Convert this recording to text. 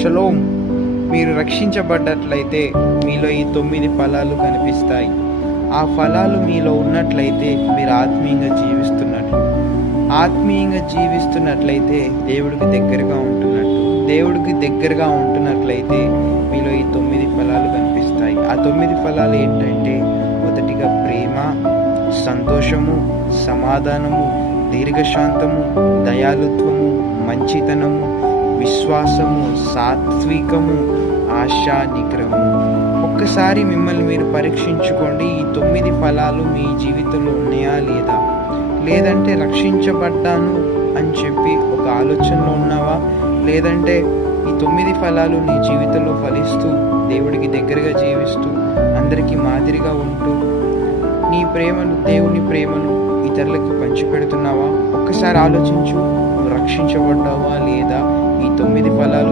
Shalom. మీరు రక్షించబడ్డట్లయితే మీలో ఈ 9 ఫలాలు కనిపిస్తాయి. ఆ ఫలాలు మీలో ఉన్నట్లయితే మీరు ఆత్మీయంగా జీవిస్తున్నట్లు. ఆత్మీయంగా జీవిస్తున్నట్లయితే దేవుడికి దగ్గరగా ఉంటున్నట్టు. దేవుడికి దగ్గరగా ఉంటున్నట్లయితే మీలో ఈ 9 ఫలాలు కనిపిస్తాయి. ఆ 9 ఫలాలు ఏంటంటే, మొదటిగా ప్రేమ, సంతోషము, సమాధానము, దీర్ఘశాంతము, దయాళుత్వము, మంచితనము, విశ్వాసము, సాత్వికము, ఆశా నిగ్రహము. ఒక్కసారి మిమ్మల్ని మీరు పరీక్షించుకోండి. ఈ 9 ఫలాలు మీ జీవితంలో ఉన్నాయా లేదా? లేదంటే రక్షించబడ్డాను అని చెప్పి ఒక ఆలోచనలో ఉన్నావా? లేదంటే ఈ 9 ఫలాలు నీ జీవితంలో ఫలిస్తూ దేవుడికి దగ్గరగా జీవిస్తూ అందరికీ మాదిరిగా ఉంటూ దేవుని ప్రేమను ఇతరులకు పంచిపెడుతున్నావా? ఒక్కసారి ఆలోచించు. నువ్వు రక్షించబడ్డావా లేదా? ఈ 9 ఫలాలు